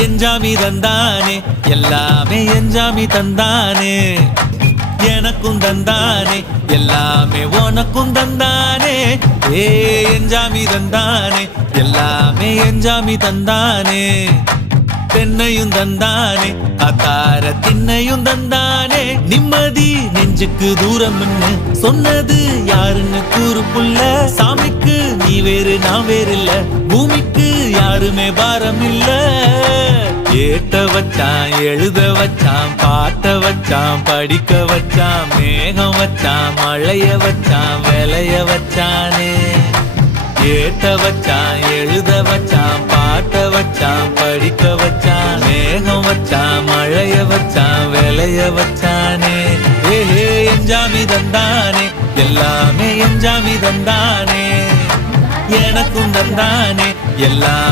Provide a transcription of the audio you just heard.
எஞ்சாமி தந்தானே எல்லாமே எஞ்சாமி தந்தானே எனக்கும் தந்தானே எல்லாமே உனக்கும் தந்தானே ஏ எஞ்சாமி தந்தானே எல்லாமே எஞ்சாமி தந்தானே தென்னையும் தந்தானே அத்தார திண்ணையும் தந்தானே நிம்மதி நெஞ்சுக்கு தூரம் சொன்னது யாருன்னு கூறு புள்ள சாமிக்கு நீ வேறு நான் வேறு இல்ல பூமிக்கு யாருமே பாரம் இல்ல ஏட்ட வச்சான் எழுத வச்சான் பாட்ட வச்சான் படிக்க வச்சான் மேகம் வச்சான் மழைய வச்சான் விளைய வச்சானே ஏட்ட வச்சான் எழுத வச்சான் பாட்ட வச்சான் படிக்க வச்சான் மேகம் வச்சான் மழைய வச்சான் விளைய வச்சானே ஏஹே எஞ்சாமி தந்தானே எல்லாமே எஞ்சாமி தந்தானே எனக்கும் தந்தானே எல்லாம்